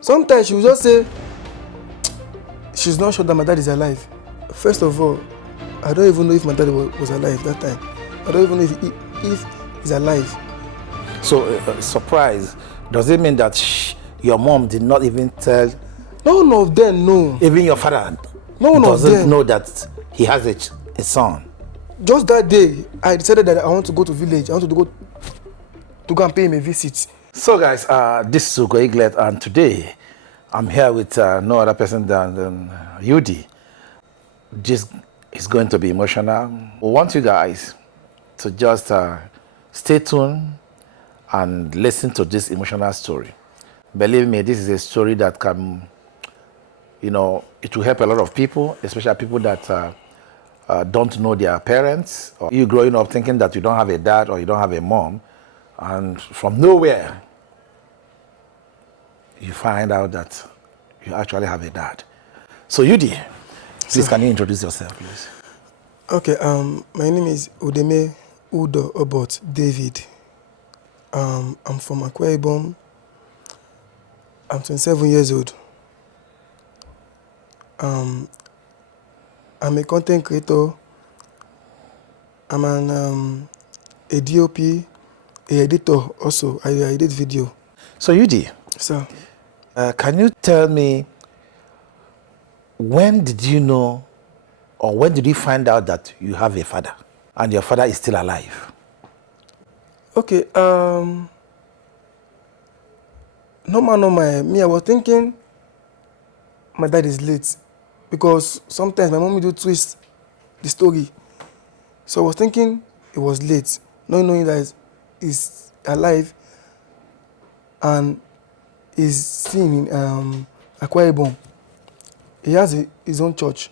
Sometimes she will just say she's not sure that my dad is alive. First of all, I don't even know if my dad was alive that time. I don't even know if he's alive. So, surprise, does it mean that your mom did not even tell? No one of them know. Even your father doesn't know that he has a son? Just that day, I decided that I want to go to village. I want to go and pay him a visit. So guys, this is Ugo Iglet, and today I'm here with no other person than Yudi. This is going to be emotional. We want you guys to just stay tuned and listen to this emotional story. Believe me, this is a story that can, it will help a lot of people, especially people that don't know their parents, or you growing up thinking that you don't have a dad or you don't have a mom, and from nowhere you find out that you actually have a dad. So Yudi, please can you introduce yourself, please? Okay, my name is Udeme Udo Obot David. I'm from Akwa Ibom. I'm 27 years old. I'm a content creator. I'm a DOP, a editor also. I edit video. So Yudi, Sir. Can you tell me, when did you know, or when did you find out that you have a father and your father is still alive? Okay, normal, me, I was thinking my dad is late because sometimes my mom do twist the story. So I was thinking it was late, not knowing that he's alive and is seen in Akwa Ibom. He has his own church.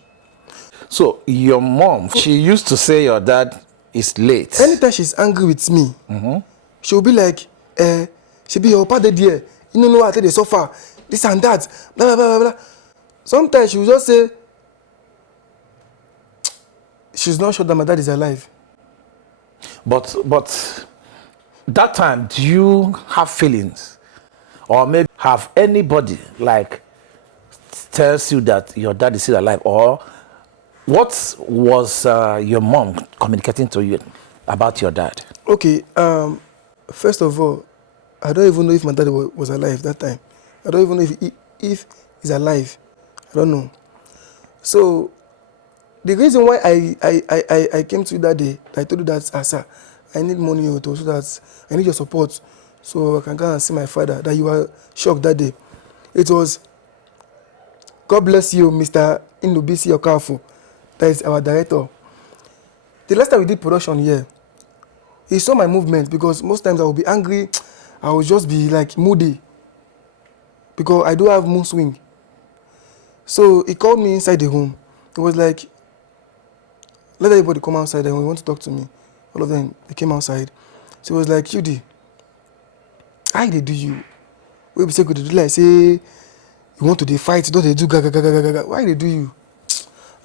So your mom, she used to say your dad is late. Anytime she's angry with me, she'll be like, she be your papa there. You don't know how they suffer, this and that, blah, blah, blah, blah. Sometimes she will just say, she's not sure that my dad is alive. But that time, do you have feelings? Or maybe have anybody like tells you that your dad is still alive? Or what was your mom communicating to you about your dad? Okay, first of all, I don't even know if my dad was alive that time. I don't even know if he's alive. I don't know. So the reason why I came to you that day, I told you that, sir, I need money so that I need your support so I can go and see my father, that you were shocked that day. It was, God bless you, Mr. Indubisi Okafu, that is our director. The last time we did production here, he saw my movement because most times I would be angry, I would just be like moody because I do have mood swing. So he called me inside the room. He was like, let everybody come outside and we want to talk to me. All of them, they came outside. So he was like, Yudi, how they do you? We be say good to do like say you want to fight, don't they do gaga gaga gaga gaga? Why they do you?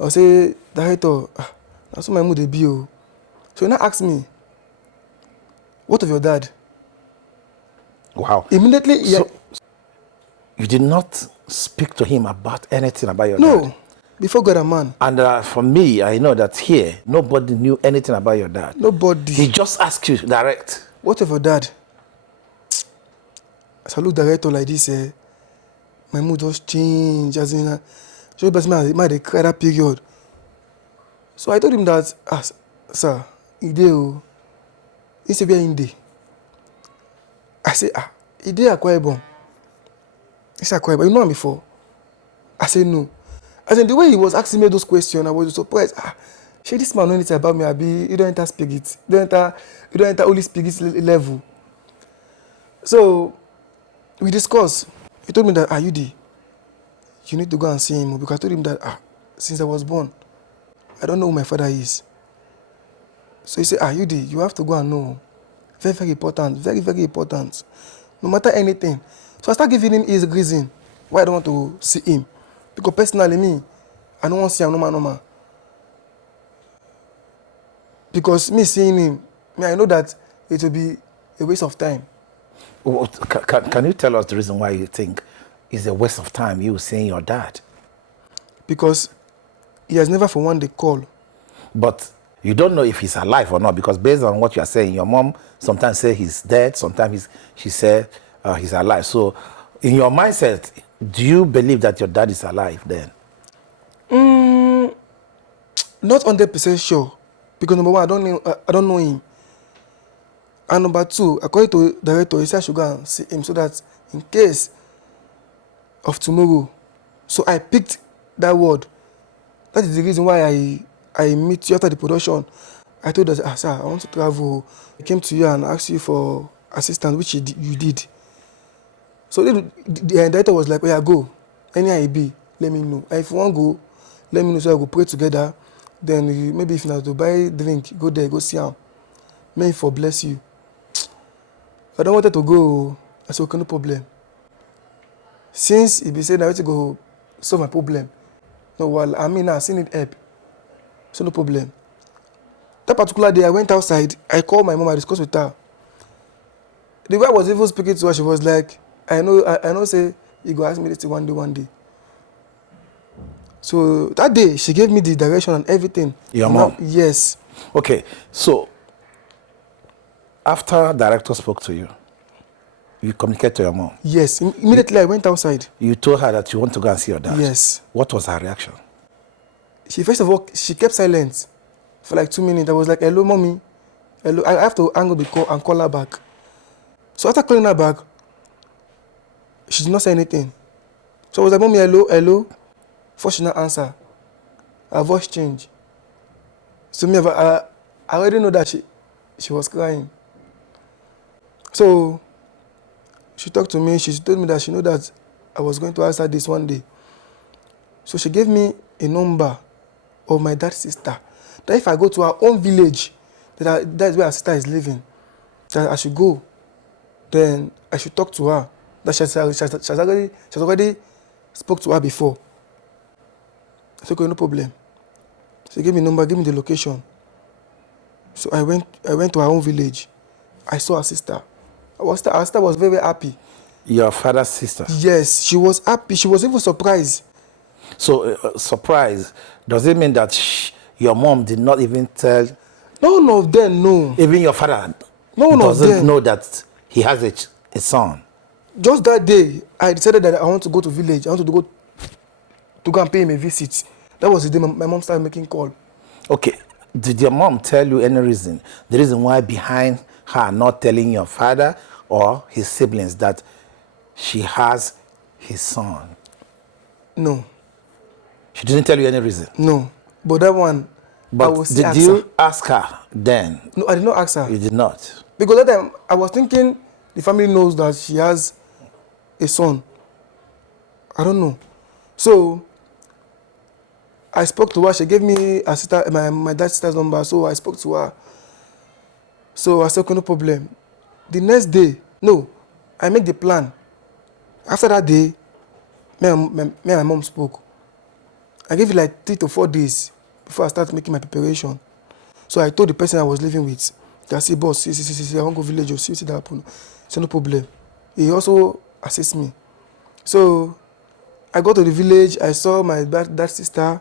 I say, director, that's what my mood they be. So he now asked me, what of your dad? Wow. Immediately, so you did not speak to him about anything about your dad? No, before God and man. And for me, I know that here, nobody knew anything about your dad. Nobody. He just asked you direct. What of your dad? As I look director like this, my mood just change. As in, just my cry that period. So I told him that, sir, he said, where in day? I said, he did Akwa Ibom. He said, Akwa Ibom, you know him before? I said, no. As in, the way he was asking me those questions, I was surprised. Shey, this man know anything about me, abi, you don't enter spirit. You don't enter Holy Spirit level. So, we discussed. He told me that, Yudi, you need to go and see him. Because I told him that, since I was born, I don't know who my father is. So he said, Yudi, you have to go and know. Very, very important. Very, very important. No matter anything. So I start giving him his reason why I don't want to see him. Because personally, me, I don't want to see him normal. Because me seeing him, I know that it will be a waste of time. Can you tell us the reason why you think it's a waste of time you seeing your dad. Because he has never for one day called. But you don't know if he's alive or not, because based on what you are saying, your mom sometimes say he's dead, sometimes she said he's alive. So in your mindset, do you believe that your dad is alive then? Not 100% sure. Because number one, I don't know him. And number two, according to the director, he said I should go and see him so that in case of tomorrow. So I picked that word. That is the reason why I meet you after the production. I told her, sir, I want to travel. I came to you and asked you for assistance, which you did. So the director was like, oh yeah, go. Any IB, let me know. And if you want to go, let me know so I go pray together. Then maybe if you have to buy drink, go there, go see him. May for bless you. I don't wanted to go. I said, okay, no problem. Since he be saying I want to go solve my problem. No, well, I mean, I still need help. So no problem. That particular day, I went outside. I called my mom. I discussed with her. The way I was even speaking to her, she was like, I know, say, you go ask me this one day. So that day, she gave me the direction and everything. Your mom? Yes. Okay, so after director spoke to you, you communicate to your mom? Yes. Immediately, I went outside. You told her that you want to go and see your dad? Yes. What was her reaction? First of all, she kept silent for like 2 minutes. I was like, hello, mommy. Hello. I have to hang up the call and call her back. So after calling her back, she did not say anything. So I was like, mommy, hello. First, she did not answer. Her voice changed. So me, I already know that she was crying. So she talked to me. She told me that she knew that I was going to ask her this one day. So she gave me a number of my dad's sister. That if I go to her own village, that's where her sister is living, that I should go. Then I should talk to her. That she's already spoke to her before. I said, okay, no problem. She gave me a number, gave me the location. So I went to her own village. I saw her sister. Her sister was very, very happy. Your father's sister? Yes, she was happy. She was even surprised. So, surprise, does it mean that your mom did not even tell? None of them know. Even your father doesn't know that he has a son? Just that day, I decided that I want to go to village. I want to go and pay him a visit. That was the day my mom started making call. Okay. Did your mom tell you any reason? The reason why behind her not telling your father or his siblings that she has his son? No. She didn't tell you any reason? No. But that one, but did you ask her then? No, I did not ask her. You did not? Because that time, I was thinking the family knows that she has a son. I don't know. So, I spoke to her. She gave me her sister, my dad's sister's number. So, I spoke to her. So, I said, okay, no problem. The next day, I make the plan. After that day, me and my mom spoke. I gave it like 3 to 4 days before I start making my preparation. So I told the person I was living with, I said, boss, see, I want to go village, see that happen. So no problem. He also assists me. So I go to the village, I saw my dad's sister.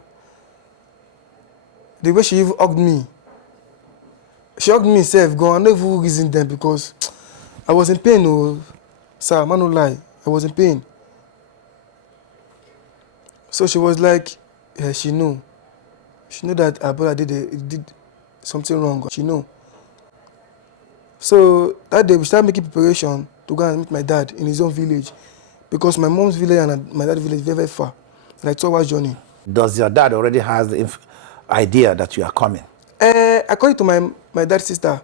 The way she even hugged me. She hugged me herself, I don't even reason them because I was in pain, oh, sir, man, no lie. I was in pain. So she was like, yeah, she knew. She knew that her brother did something wrong. She knew. So that day we started making preparation to go and meet my dad in his own village. Because my mom's village and my dad's village is very, very far. Like 2 hours journey. Does your dad already has the idea that you are coming? According to my dad's sister,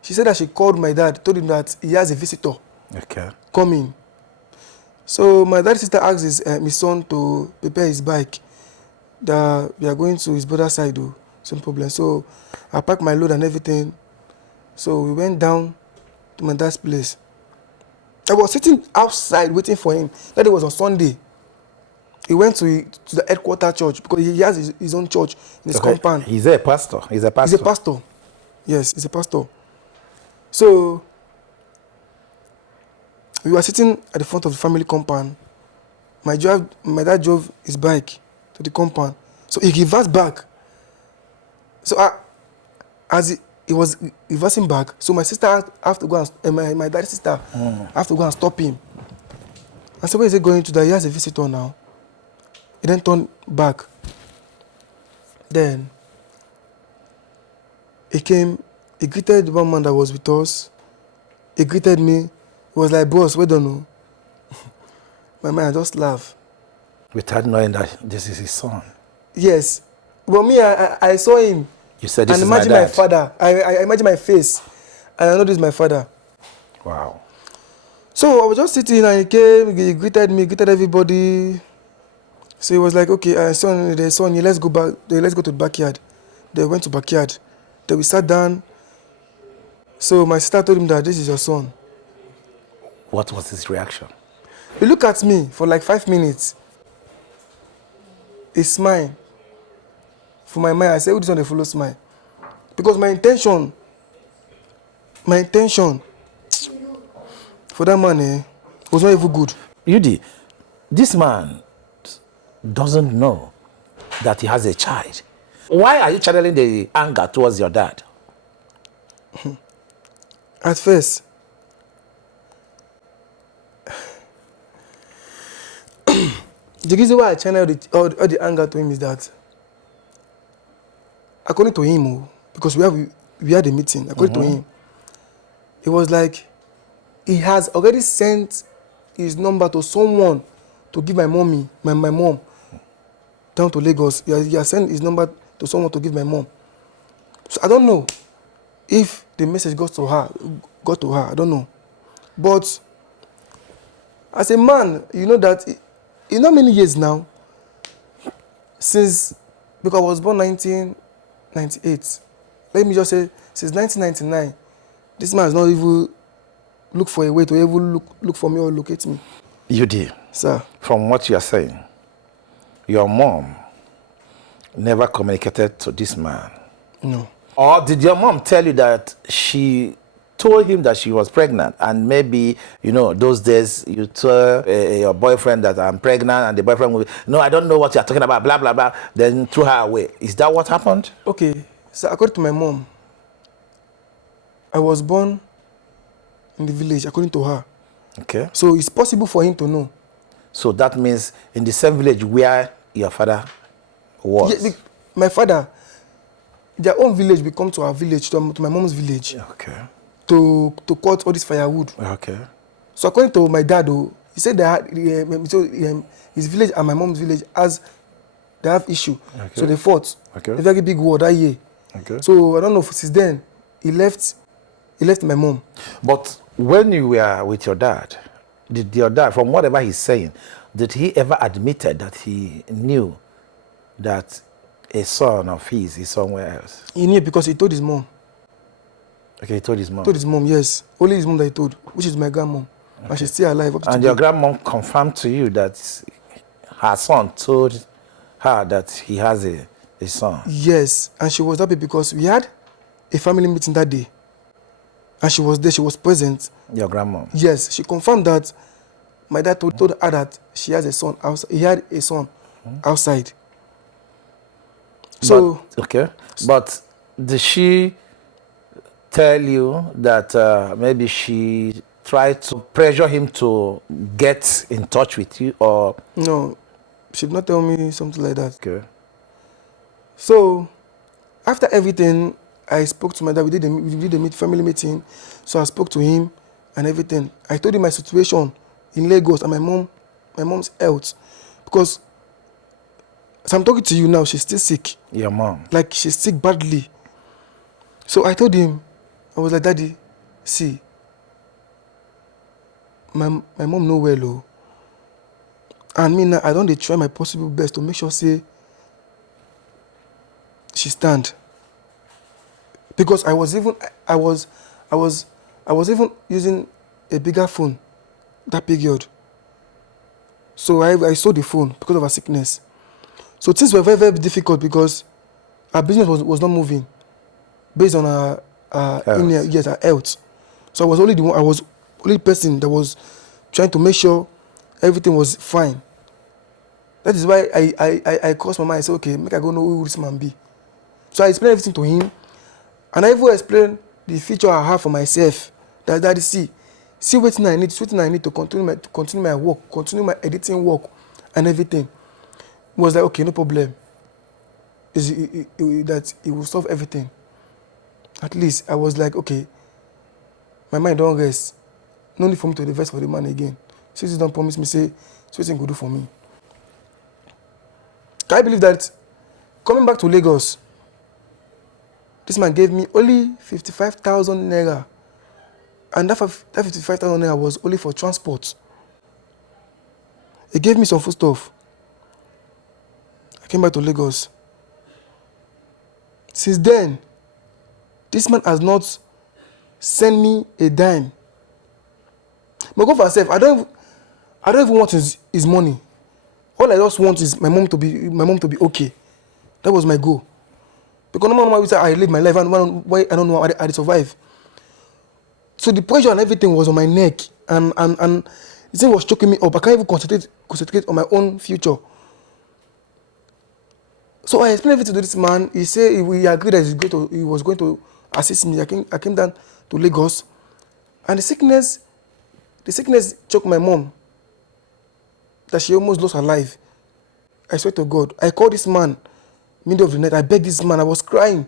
she said that she called my dad, told him that he has a visitor coming. So my dad's sister asked his son to prepare his bike. That we are going to his brother's side, some problem. So I packed my load and everything. So we went down to my dad's place. I was sitting outside waiting for him. That day was on Sunday. He went to the headquarters church because he has his own church in his compound. He's a pastor. He's a pastor. Yes, he's a pastor. So we were sitting at the front of the family compound. My dad drove his bike to the compound. So he reversed back. So as he was reversing back, so my sister have to go and my dad's sister have to go and stop him. I said, where is he going to? That he has a visitor now. He then turned back. Then he came, he greeted one man that was with us. He greeted me. He was like, boss, we don't know. My man, I just laughed. Without knowing that this is his son. Yes. But me, I saw him. You said this and is my imagine dad. my father. I imagine my face. And I know this is my father. Wow. So I was just sitting and he came, he greeted me, greeted everybody. So he was like, okay, son, let's go back. Let's go to the backyard. They went to backyard. Then we sat down. So my sister told him that this is your son. What was his reaction? He looked at me for like 5 minutes. He smiled. For my mind, I said, who this one they follow smile? Because my intention for that man was not even good. Yudi, this man doesn't know that he has a child. Why are you channeling the anger towards your dad? At first, the reason why I channeled all the anger to him is that, according to him, because we had a meeting, according to him, it was like he has already sent his number to someone to give my mom down to Lagos. He has sent his number to someone to give my mom. So I don't know if the message got to her. I don't know. But as a man, you know that in how many years now, because I was born 1998. Let me just say, since 1999, this man has not even looked for a way to even look for me or locate me. Yudi, Sir. From what you are saying, your mom never communicated to this man. No. Or did your mom tell you that she told him that she was pregnant, and maybe, those days you told your boyfriend that I'm pregnant, and the boyfriend will, no, I don't know what you're talking about, blah, blah, blah, then threw her away. Is that what happened? Okay. So according to my mom, I was born in the village, according to her. Okay. So it's possible for him to know. So that means in the same village where your father was? Yeah, my father, their own village will come to our village, to my mom's village. Okay. To cut all this firewood. Okay. So according to my dad, he said that his village and my mom's village they have issue. Okay. So they fought. Okay. A very big war that year. Okay. So I don't know, since then, he left my mom. But when you were with your dad, did your dad, from whatever he's saying, did he ever admitted that he knew that a son of his is somewhere else? He knew because he told his mom. Okay, he told his mom. Told his mom, yes. Only his mom that he told, which is my grandmom. Okay. And she's still alive up to And your grandmom confirmed to you that her son told her that he has a son? Yes, and she was happy because we had a family meeting that day. And she was there, she was present. Your grandmom? Yes, she confirmed that my dad told her that she has a son outside. He had a son outside. So... But did she tell you that maybe she tried to pressure him to get in touch with you, or? No, she did not tell me something like that. Okay. So, after everything, I spoke to my dad. We did a family meeting. So I spoke to him and everything. I told him my situation in Lagos and my mom's health. Because as I'm talking to you now, she's still sick. Your mom? Like, she's sick badly. So I told him, I was like, Daddy, see, my mom no well, and me now, I don't try my possible best to make sure say she stand. Because I was even using a bigger phone that period. So I sold the phone because of her sickness. So things were very, very difficult because our business was not moving based on her health. So I was only the person that was trying to make sure everything was fine. That is why I crossed my mind. I said, okay, make I go know who this man be. So I explained everything to him, and I even explained the future I have for myself. That daddy see what I need, to continue my work, continue my editing work, and everything. He was like, okay, no problem. That it will solve everything. At least I was like, okay, my mind don't rest. No need for me to invest for the man again. Since he don't promise me, say, something go do for me. Can I believe that coming back to Lagos, this man gave me only 55,000 naira. And that 55,000 naira was only for transport. He gave me some food stuff. I came back to Lagos. Since then, this man has not sent me a dime. But go for myself, I don't even want his money. All I just want is my mom to be okay. That was my goal. Because no matter what I live my life, and why I don't know how I survive. So the pressure and everything was on my neck, and the thing was choking me up. I can't even concentrate on my own future. So I explained everything to this man. He said we agreed that he was going to assist me. I came down to Lagos, and the sickness choked my mom. That she almost lost her life. I swear to God. I called this man, middle of the night. I begged this man. I was crying.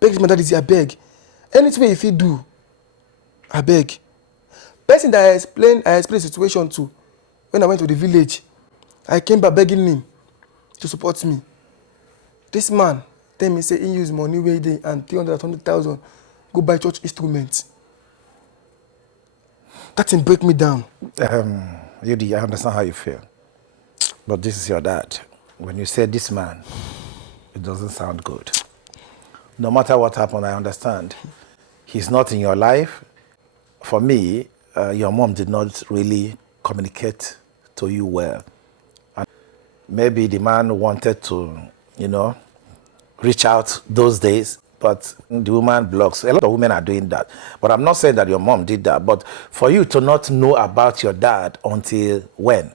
Beg this man, that is, I beg. Anything if he do, I beg. Person that I explained the situation to, when I went to the village, I came back begging him to support me. This man tell me say he use money wey dey and 300,000 go buy church instruments. That thing break me down. Yudi, I understand how you feel. But this is your dad. When you say this man, it doesn't sound good. No matter what happened, I understand. He's not in your life. For me, your mom did not really communicate to you well. And maybe the man wanted to, reach out those days, but the woman blocks. A lot of women are doing that. But I'm not saying that your mom did that. But for you to not know about your dad until when?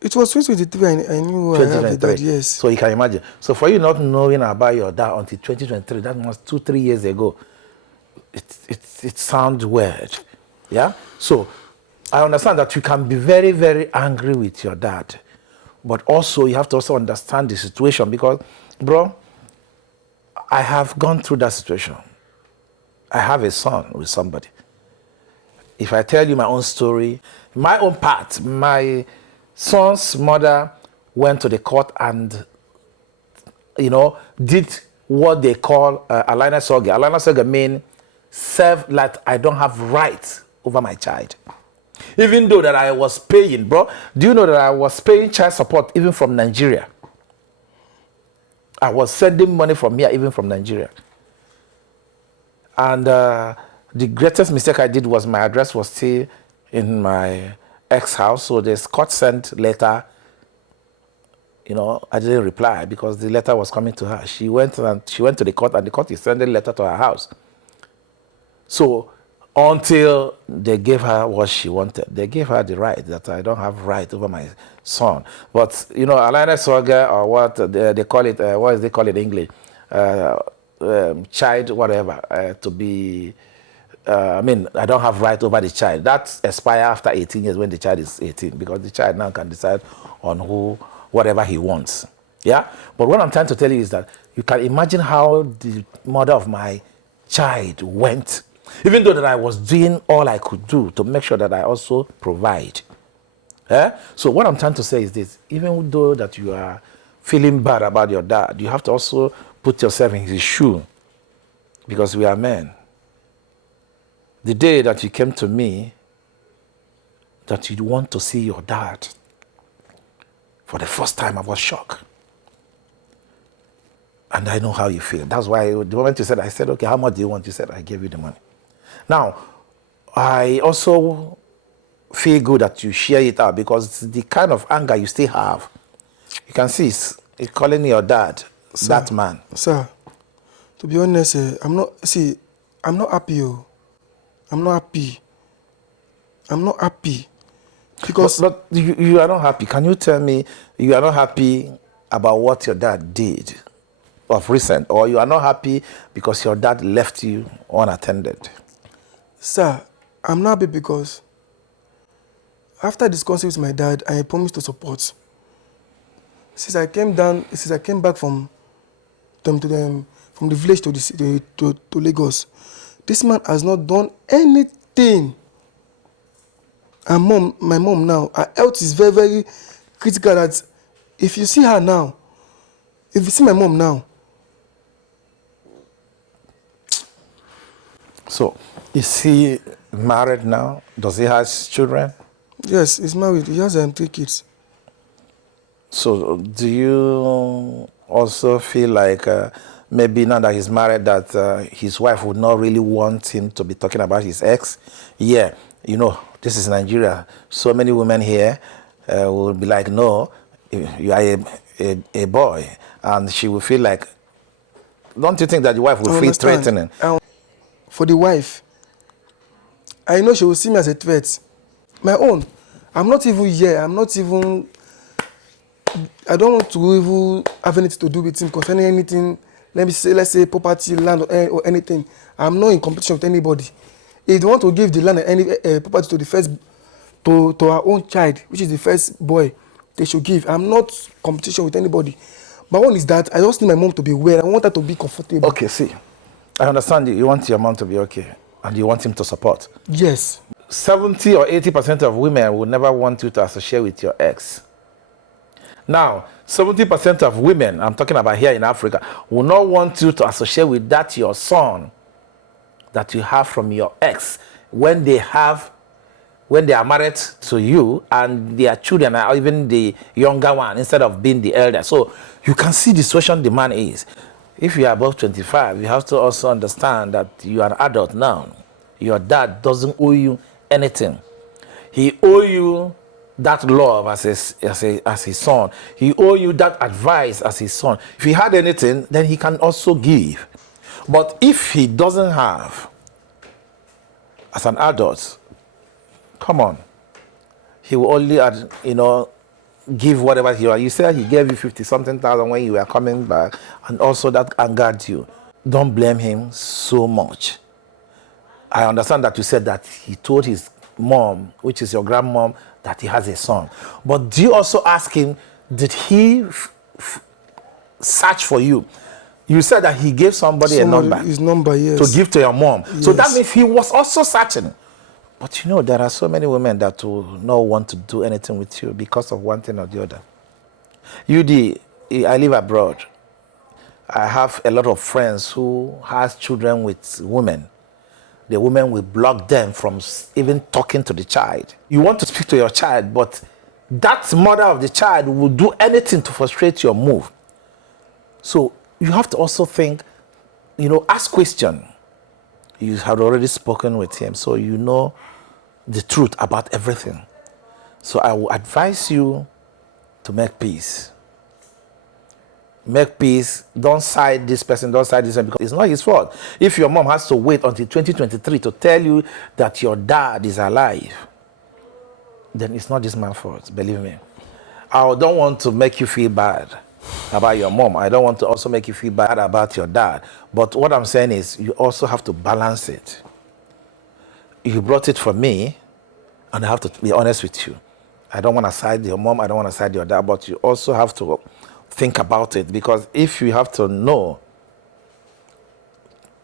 It was 2023. I knew I have a dad, yes. So you can imagine. So for you not knowing about your dad until 2023, that was 2-3 years ago. It sounds weird. Yeah? So I understand that you can be very, very angry with your dad. But also you have to also understand the situation because, bro, I have gone through that situation. I have a son with somebody. If I tell you my own story, my own part, my son's mother went to the court and, did what they call Alina Soga. Alina Soga means serve like I don't have rights over my child. Even though that I was paying, bro, do you know that I was paying child support even from Nigeria? I was sending money from here, even from Nigeria. And the greatest mistake I did was my address was still in my ex-house. So the court sent letter. I didn't reply because the letter was coming to her. She went to the court, and the court is sending a letter to her house. So until they gave her what she wanted, they gave her the right that I don't have right over my son. But Alina Soga, or what they call it, what is they call it in English, child whatever, to be. I don't have right over the child. That expire after 18 years when the child is 18, because the child now can decide on whatever he wants. Yeah. But what I'm trying to tell you is that you can imagine how the mother of my child went. Even though that I was doing all I could do to make sure that I also provide. So what I'm trying to say is this. Even though that you are feeling bad about your dad, you have to also put yourself in his shoe. Because we are men. The day that you came to me, that you want to see your dad, for the first time I was shocked. And I know how you feel. That's why the moment you said, I said, okay, how much do you want? You said, I gave you the money. Now, I also feel good that you share it out because it's the kind of anger you still have. You can see it's calling your dad, sir, that man. Sir, to be honest, I'm not happy. I'm not happy. Because But you are not happy. Can you tell me you are not happy about what your dad did of recent, or you are not happy because your dad left you unattended? sir, I'm not happy because after discussing with my dad, I promised to support. Since I came back from the village to to Lagos, this man has not done anything. And my mom now, her health is very, very critical. That if you see her now, if you see my mom now, So, is he married now? Does he have children? yes, he's married. He has 3 kids. So, do you also feel like maybe now that he's married, that his wife would not really want him to be talking about his ex? Yeah, this is Nigeria. So many women here will be like, no, you are a boy. And she will feel like, don't you think that the wife will I feel understand. threatening? For the wife, I know she will see me as a threat. My own, I'm not even here. I don't want to even have anything to do with him concerning anything. Let's say property, land, or anything. I'm not in competition with anybody. If they want to give the land and any property to the first, to our own child, which is the first boy, they should give. I'm not competition with anybody. My own is that I just need my mom to be well. I want her to be comfortable. Okay, see, I understand you want your mom to be okay, and you want him to support. Yes. 70 or 80% of women will never want you to associate with your ex. Now, 70% of women, I'm talking about here in Africa, will not want you to associate with that your son that you have from your ex when they are married to you and their children are even the younger one instead of being the elder. So you can see the situation the man is. If you are above 25, you have to also understand that you are an adult now. Your dad doesn't owe you anything. He owe you that love as his son. He owe you that advice as his son. If he had anything, then he can also give. But if he doesn't have, as an adult, come on, he will only give whatever he wants. You said he gave you 50-something thousand when you were coming back, and also that angered you. Don't blame him so much. I understand that you said that he told his mom, which is your grandmom, that he has a son. But do you also ask him, did he search for you? You said that he gave somebody a number. His number, yes. To give to your mom. Yes. So that means he was also searching. But there are so many women that will not want to do anything with you because of one thing or the other. Yudi, I live abroad. I have a lot of friends who has children with women. The women will block them from even talking to the child. You want to speak to your child, but that mother of the child will do anything to frustrate your move. So you have to also think, ask question. You had already spoken with him, so you know the truth about everything. So I will advise you to make peace. Make peace. Don't side this person, don't side this person, because it's not his fault. If your mom has to wait until 2023 to tell you that your dad is alive, then it's not this man's fault, believe me. I don't want to make you feel bad about your mom. I don't want to also make you feel bad about your dad. But what I'm saying is you also have to balance it. You brought it for me, and I have to be honest with you. I don't want to side your mom, I don't want to side your dad, but you also have to think about it, because if you have to know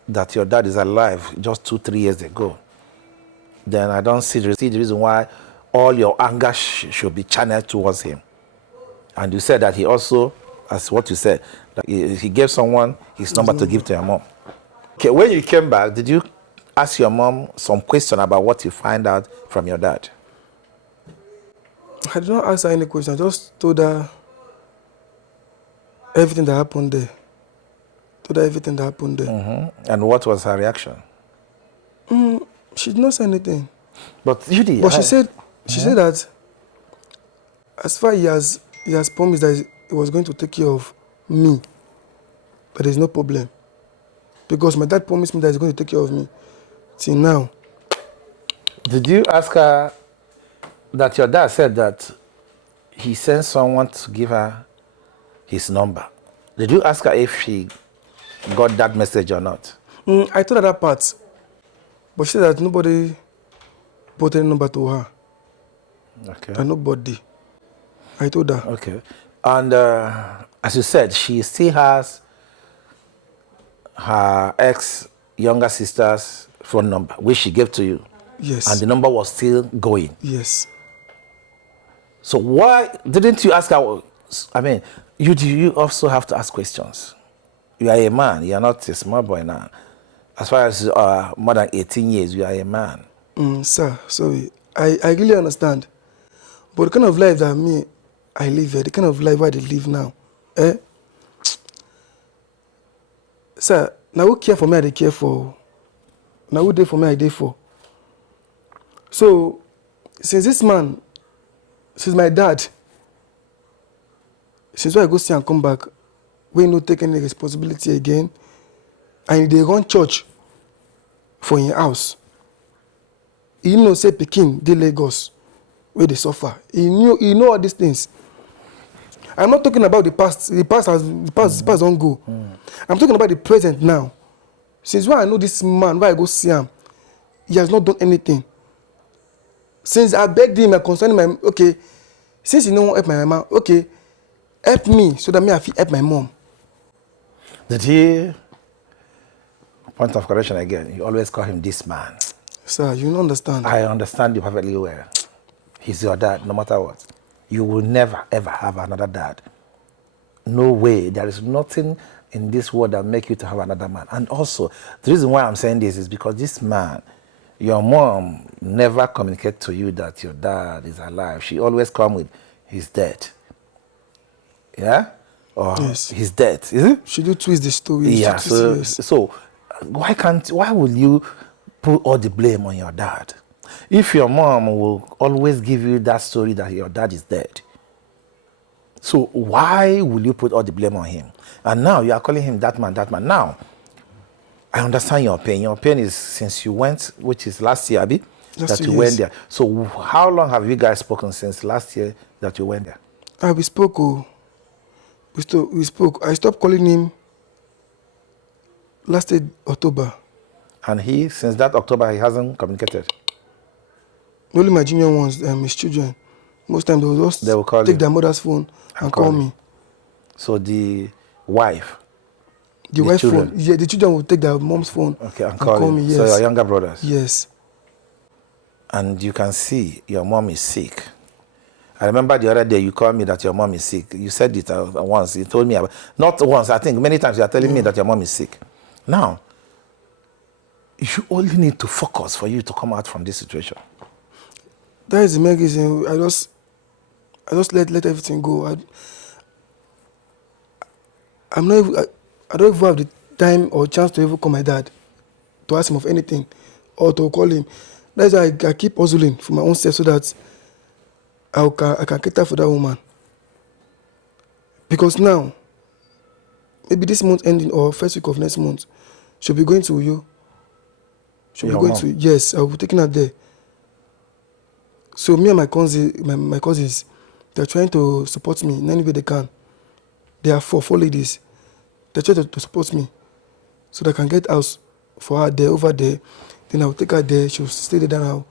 that your dad is alive just 2-3 years ago, then I don't see the reason why all your anger should be channeled towards him. And you said that he also, as what you said, that he gave someone his number to give to your mom. Okay, when you came back, did you ask your mom some question about what you find out from your dad? I did not ask her any question. I just told her everything that happened there. Mm-hmm. And what was her reaction? She did not say anything. But Yudi, But she said that as far as he has promised that he was going to take care of me, but there's no problem. Because my dad promised me that he's going to take care of me. Till now. Did you ask her that your dad said that he sent someone to give her his number. Did you ask her if she got that message or not? I told her that part, but she said that nobody brought any number to her. Okay. That nobody. I told her. Okay. And as you said, she still has her ex younger sister's phone number, which she gave to you. Yes. And the number was still going. Yes. So why didn't you ask her? I mean, you also have to ask questions. You are a man. You are not a small boy now. As far as more than 18 years, you are a man. Sir, sorry. I really understand. But the kind of life that I live here, the kind of life I live now, sir, now who care for me, I dey care for. Now who dey for me, I dey for. So, since my dad, since when I go see and come back, we no take any responsibility again, and they run church for him house. He know say Pikin dey Lagos, where they suffer. He know all these things. I'm not talking about the past. The past don't go. I'm talking about the present now. Since when I know this man, why I go see him, he has not done anything. Since I begged him concerning my since he don't help my mama, help me so that me I fit help my mom. Did he? Point of correction again. You always call him this man. Sir, you don't understand. I understand you perfectly well. He's your dad, no matter what. You will never, ever have another dad. No way. There is nothing in this world that make you to have another man. And also, the reason why I'm saying this is because this man, your mom never communicate to you that your dad is alive. She always come with, he's dead. Yeah? Or Yes. he's dead. Is it? She do twist the story. Yeah. So why will you put all the blame on your dad? If your mom will always give you that story that your dad is dead, so why will you put all the blame on him? And now you are calling him that man. Now, I understand your pain. Your pain is since you went, which is last year, Abi, that you went there. So how long have you guys spoken since last year that you went there? We spoke. We spoke. I stopped calling him last October. And since that October, he hasn't communicated. Only my junior ones, his children. Most times they will call take their mother's phone and call me. So the wife, the wife phone, yeah, the children will take their mom's phone and call me. Yes. So your younger brothers. Yes. And you can see your mom is sick. I remember the other day you called me that your mom is sick. You said it once. You told me not once. I think many times you are telling me that your mom is sick. Now, you only need to focus for you to come out from this situation. That is the main reason. I just let everything go. I don't even have the time or chance to even call my dad to ask him of anything or to call him. That's why I keep hustling for my own self so that I can cater for that woman. Because now, maybe this month ending or first week of next month, she'll be going to Uyo. Yes, I'll be taking her there. So me and my cousins, they're trying to support me in any way they can. They are four ladies. They're trying to support me so that I can get house for her there, over there. Then I'll take her there. She'll stay there now.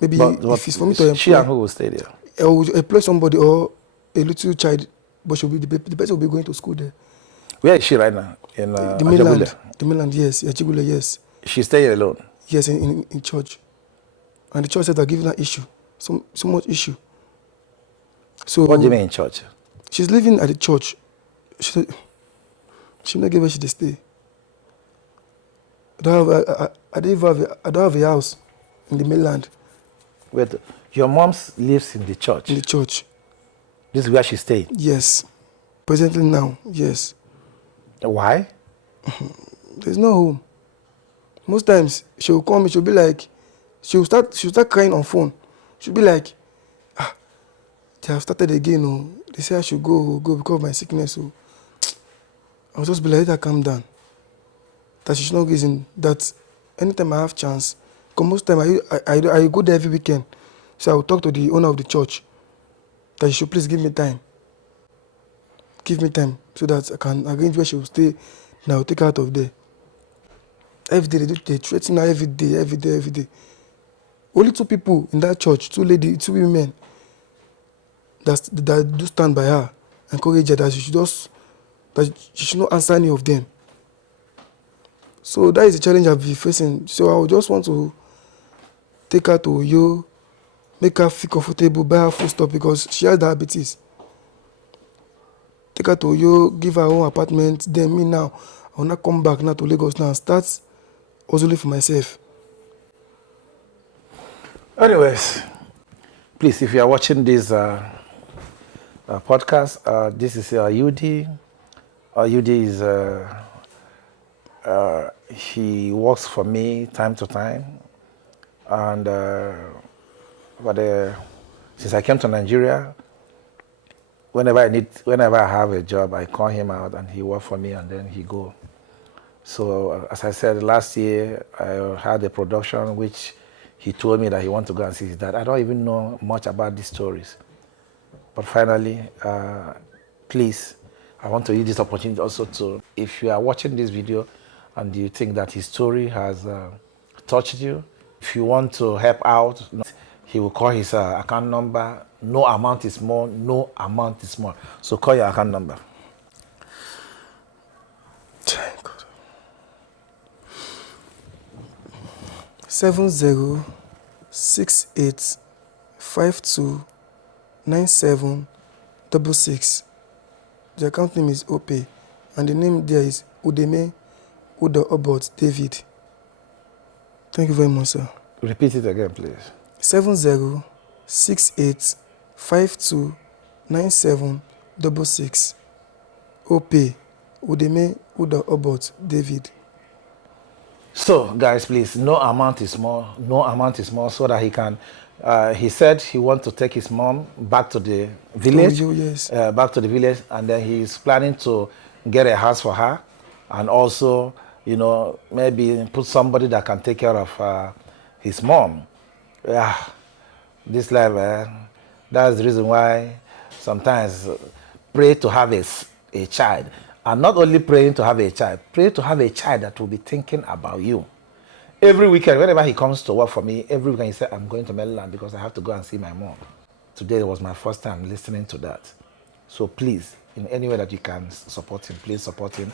Maybe if it's for me to employ. She and who will stay there? I will employ somebody or a little child, but the person will be going to school there. Where is she right now? In the mainland. The mainland, yes. Achigule, yes. She's staying alone? Yes, in church. And the church said they're giving her issue. So much issue. So what do you mean in church? She's living at the church. She not give her she to stay. I don't have a house in the mainland. Wait, your mom lives in the church? In the church. This is where she stayed? Yes. Presently now, yes. Why? There's no home. Most times she will call me, she'll be like, she'll start crying on phone. She'll be like, they have started again. Oh. They say I should go because of my sickness. Oh. I'll just be like, let her calm down. That she should not reason that anytime I have chance, because most time I go there every weekend. So I will talk to the owner of the church that she should please give me time. Give me time so that I can arrange where she will stay and I will take her out of there. Every day they threaten her every day. Only 2 people in that church, 2 ladies, 2 women that do stand by her, encourage her that she should not answer any of them. So that is the challenge I've been facing. So I would just want to take her to Oyo, make her feel comfortable, buy her food stuff because she has diabetes. Take her to Oyo, give her own apartment. Then me now, I will not come back now to Lagos now and start hustling for myself. Anyways, please, if you are watching this podcast, this is Yudi. Yudi is he works for me time to time, and since I came to Nigeria, whenever I have a job, I call him out and he works for me, and then he go. So as I said last year, I had a production which he told me that he wants to go and see his dad. I don't even know much about these stories, but finally, please, I want to use this opportunity also to, if you are watching this video and you think that his story has touched you, if you want to help out, he will call his account number. No amount is small, no amount is small. So call your account number. Thank God. 7068529766. The account name is OPay, and the name there is Udeme Udo Obot David. Thank you very much, sir. Repeat it again, please. 7068529766. OPay Udeme Udo Obot David. So, guys, please, no amount is small. No amount is small, so that he can. He said he wants to take his mom back to the village. To you, yes. Back to the village, and then he's planning to get a house for her, and also, maybe put somebody that can take care of his mom. Yeah, this life, that's the reason why sometimes pray to have a child. And not only praying to have a child, pray to have a child that will be thinking about you. Every weekend, whenever he comes to work for me, every weekend he said, I'm going to Maryland because I have to go and see my mom. Today was my first time listening to that. So please, in any way that you can support him, please support him.